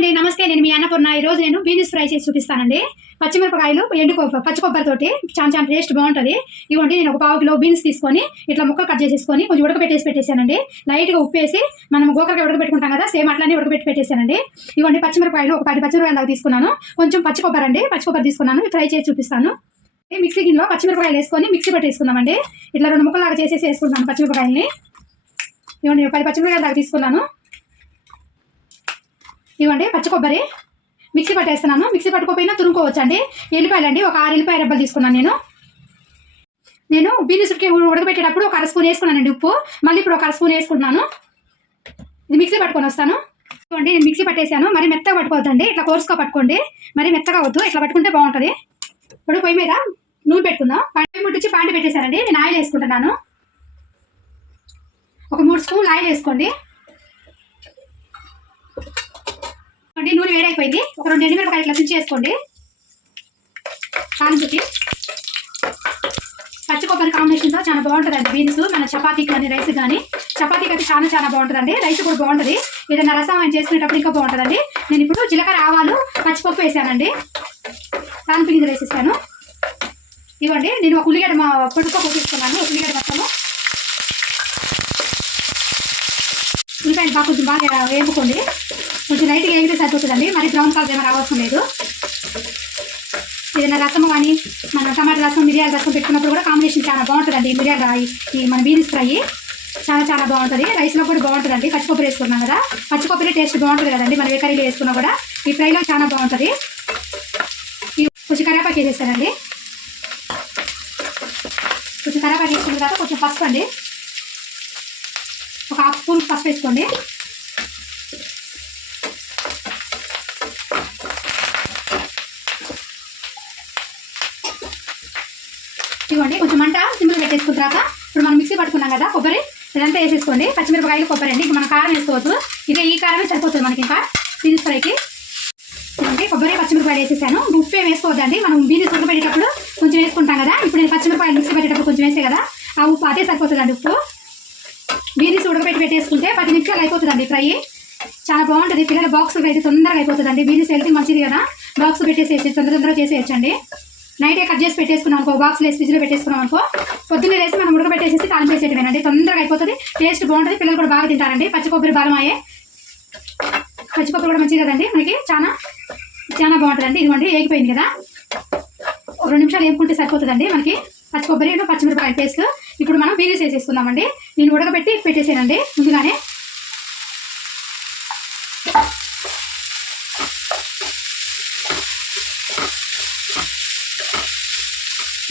అండి నమస్తే. నేను మీ అన్నపూర్ణ. ఈ రోజు నేను బీన్స్ ఫ్రై చేసి చూపిస్తానండి. పచ్చిమిరపకాయలు ఎండు కొబ్బరి పచ్చి కొబ్బరితోటి చాలా చాలా టేస్ట్ బాగుంటుంది. ఇవ్వండి నేను ఒక పావు కిలో బీన్స్ తీసుకొని ఇట్లా ముక్కలు కట్ చేసేసుకొని కొంచెం ఉడకబెట్టేసి పెట్టేశానండి లైట్గా ఉప్పేసి మనం గోకరకాయ ఉడకబెట్టుకుంటాం కదా సేమ్ అట్లానే ఉడకబెట్టి పెట్టేశానండి ఇవ్వండి పచ్చిమిరపకాయలు ఒక పది పచ్చిమిరపకాయలు దాకా తీసుకున్నాను. కొంచెం పచ్చి కొబ్బరి అండి పచ్చి కొబ్బరి తీసుకున్నాను. ఫ్రై చేసి చూపిస్తాను. మిక్సీ గిన్నెలో పచ్చిమిరపకాయలు వేసుకొని మిక్సీ పెట్టేసుకుందామండి. ఇట్లా రెండు ముక్కలాగా చేసేసి వేసుకుంటాను పచ్చిమిరపకాయలని. ఇవ్వండి పది పచ్చిమిరపకాయలు దాకా తీసుకున్నాను. ఇవ్వండి పచ్చి కొబ్బరి. మిక్సీ పట్టేస్తున్నాను. మిక్సీ పట్టుకోపోయినా తురుముకోవచ్చు అండి ఎల్లిపాయలు అండి ఒక ఆరు ఎల్లిపాయ రెబ్బలు తీసుకున్నాను నేను. నేను బీనిసుడికి ఉడకబెట్టేటప్పుడు ఒక అర స్పూన్ వేసుకున్నానండి ఉప్పు. మళ్ళీ ఇప్పుడు ఒక అర స్పూన్ వేసుకుంటున్నాను. ఇది మిక్సీ పట్టుకొని వస్తాను. ఇవ్వండి నేను మిక్సీ పట్టేశాను. మరి మెత్తగా పట్టుకోవద్దండి. ఇట్లా కోర్సుగా పట్టుకోండి. మరి మెత్తగా వద్దు. ఇట్లా పట్టుకుంటే బాగుంటుంది. ఇప్పుడు పొయ్యి మీద నూనె పెట్టుకుందాం. పంట ముట్టించి పాండి పెట్టేశానండి. నేను ఆయిల్ వేసుకుంటున్నాను. ఒక మూడు స్పూన్లు ఆయిల్ వేసుకోండి. అయిపోయింది. ఒక రెండు ఎండుమిరపకాయలు ఇట్లా తుంచి వేసుకోండి చుట్టి. పచ్చి కొబ్బరి కాంబినేషన్తో చాలా బాగుంటుందండి బీన్స్ మన చపాతీ కానీ రైస్ కానీ. చపాతీకి అయితే చాలా చాలా బాగుంటుందండి. రైస్ కూడా బాగుంటుంది. ఏదైనా రసం అని చేసుకునేటప్పుడు ఇంకా బాగుంటుందండి. నేను ఇప్పుడు జీలకర్ర ఆవాలు పచ్చిపప్పు వేసానండి. తాలింపు గింజలు వేసేసాను ఇవ్వండి. నేను ఒక ఉల్లిగడ్డ మా పొడుకోపు తీసుకున్నాను. ఉల్లిగడ్డ మొత్తము. ఉల్లిపాయలు బాగా కొంచెం బాగా వేపుకోండి. కొంచెం లైట్గా వేగితే సరిపోతుందండి. మరి బ్రౌన్ కలర్ ఏమైనా రావసం లేదు. ఏదైనా రసం కానీ మన టమాటా రసం మిరియాల రసం పెట్టుకున్నప్పుడు కూడా కాంబినేషన్ చాలా బాగుంటుందండి. మిరియాల ఈ- మన బీన్స్ ఫ్రై చాలా చాలా బాగుంటుంది. రైస్లో కూడా బాగుంటుందండి. పచ్చి వేసుకున్నాం కదా. పచ్చి టేస్ట్ బాగుంటుంది కదండి. మనం ఏ కర్రీలో వేసుకున్నా కూడా ఈ ఫ్రైలో చాలా బాగుంటుంది. ఈ కొంచెం కరేపాకు వేసేస్తానండి కొంచెం కరేపాకు వేసుకున్న తర్వాత కొంచెం పసుపు అండి. ఒక హాఫ్ స్పూన్ పసుపు వేసుకోండి. ఇవ్వండి కొంచెం మంట సిమ్లో పెట్టేసుకున్న తర్వాత ఇప్పుడు మనం మిక్సీ పట్టుకున్నాం కదా కొబ్బరి. ఇదంతా వేసేసుకోండి పచ్చిమిరపకాయలు కొబ్బరి అండి. మనం కారం వేసుకోవద్దు ఇదే ఈ కారమే సరిపోతుంది మనకి ఇంకా. బీన్స్ ఫ్రైకి ఇవ్వండి కొబ్బరి పచ్చిమిరపకాయలు వేసేసాను. ఉప్పు ఏం వేసుకోవద్దండి. మనం బీన్స్ ఉడకబెట్టేటప్పుడు కొంచెం వేసుకుంటాం కదా. ఇప్పుడు నేను పచ్చిమిరపకాయలు మిక్సీ పెట్టేటప్పుడు కొంచెం వేసే కదా. ఆ ఉప్పు అదే సరిపోతుందండి ఉప్పు. బీన్స్ ఉడకబెట్టి పెట్టేసుకుంటే పది నిమిషాలు అయిపోతుందండి ఫ్రై. చాలా బాగుంటుంది. పిల్లల బాక్స్ అయితే తొందరగా అయిపోతుందండి. బీన్స్ హెల్త్ మంచిది కదా. బాక్స్ పెట్టేసేసి తొందర తొందరగా చేసేయచ్చండి. నైటే కట్ చేసి పెట్టేసుకున్నాం అనుకో బాక్స్ వేసి ఫ్రిడ్జ్లో పెట్టేసుకున్నాం అనుకో పొద్దున్నే వేసి మనం ఉడకబెట్టేసేసి తాళం వేసేయటమేనండి తొందరగా అయిపోతుంది టేస్ట్ బాగుంటుంది పిల్లలు కూడా బాగా తింటారండి. పచ్చి కొబ్బరి బలం అయ్యే. పచ్చి కొబ్బరి కూడా మంచిది కదండి మనకి చాలా చాలా బాగుంటుందండి. ఇదిగోండి ఏగిపోయింది కదా. రెండు నిమిషాలు వేపుకుంటే సరిపోతుందండి మనకి. పచ్చి కొబ్బరి పచ్చిమిరపకాయ పేస్ట్ ఇప్పుడు మనం బీనీస్ వేసేసుకుందామండి. నేను ఉడకబెట్టి పెట్టేసానండి ముందుగానే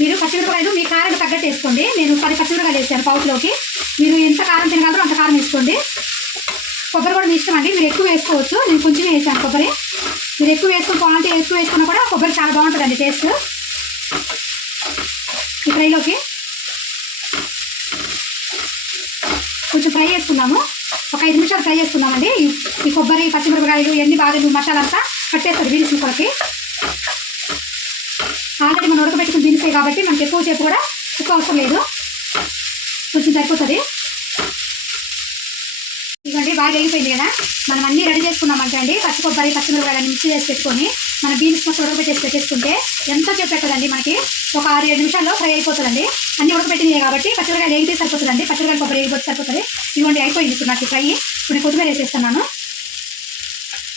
మీరు పచ్చిమిరపకాయలు మీ కారం తగ్గట్టు వేసుకోండి. నేను పది పచ్చిమిరపకాయలు వేసాను పౌచ్లోకి. మీరు ఎంత కారం తినగలరో అంత కారం వేసుకోండి. కొబ్బరి కూడా మీ ఇష్టం అండి. మీరు ఎక్కువ వేసుకోవచ్చు. నేను కొంచెం వేసాను కొబ్బరి. మీరు ఎక్కువ వేసుకుని క్వాంటిటీ ఎక్కువ వేసుకున్నా కూడా కొబ్బరి చాలా బాగుంటుందండి టేస్ట్. ఈ ఫ్రైలోకి కొంచెం ఫ్రై చేసుకుందాము ఒక ఐదు నిమిషాలు ఫ్రై చేసుకుందామండి ఈ- కొబ్బరి పచ్చిమిరపకాయలు ఎన్ని బాగా మసాలా అంతా కట్టేస్తారు. బీన్స్ ముక్కలకి ఆల్రెడీ మనం ఉడకబెట్టుకుని బీన్సే కాబట్టి మనకి ఎక్కువ సేపు కూడా ఎక్కువ అవసరం లేదు. కొంచెం సరిపోతుంది. ఇదిగోండి బాగా వెళ్ళిపోయింది కదా. మనం అన్నీ రెడీ చేసుకున్నామంటే అండి. పచ్చి కొబ్బరి పచ్చిమిరపకాయలు మిక్స్ చేసి పెట్టుకొని మన బీన్స్ మొత్తం ఉడకపెట్టేసి పెట్టేసుకుంటే ఎంతో సేపు మనకి? ఒక ఆరు ఏడు నిమిషాల్లో ఫ్రై అయిపోతుందండి. అన్నీ ఉడకపెట్టినాయి కాబట్టి పచ్చిమిరకాయలు ఏంటి సరిపోతుందండి. పచ్చిమిరకాయలు కొబ్బరి వేగిపోతే సరిపోతుంది. ఇవ్వండి అయిపోయింది ఇప్పుడు నాకు ఫ్రై. ఇప్పుడు నేను కొత్తిమీర వేసేస్తున్నాను.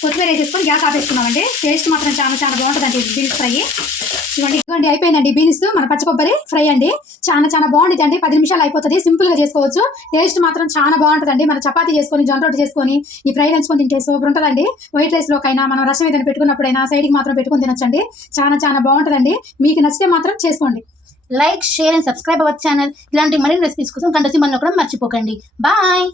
కొత్తిమీర వేసేసుకొని గ్యాస్ ఆపేసుకున్నామండి టేస్ట్ మాత్రం చాలా చాలా బాగుంటుందండి బీన్స్ ఫ్రై. ఇవ్వండి ఇవ్వండి అయిపోయిందండి బీన్స్. మన పచ్చి కొబ్బరి ఫ్రై అండి. చాలా చాలా బాగుంటుంది అండి. పది నిమిషాలు అయిపోతుంది. సింపుల్గా చేసుకోవచ్చు. టేస్ట్ మాత్రం చాలా బాగుంటుందండి. మన చపాతీ చేసుకొని జొన్న రొట్టె చేసుకొని ఈ ఫ్రై నంచుకొని తింటే సూపర్ ఉంటుందండి. వైట్ రైస్ లోకైనా మనం రసం ఏదైనా పెట్టుకున్నప్పుడైనా సైడ్కి మాత్రం పెట్టుకొని తినొచ్చండి. చాలా చాలా బాగుంటుందండి. మీకు నచ్చితే మాత్రం చేసుకోండి. Like share and subscribe our channel. ఇలాంటి మరిన్ని రెసిపీస్ కోసం గంట సింబల్ కూడా మర్చిపోకండి. బాయ్.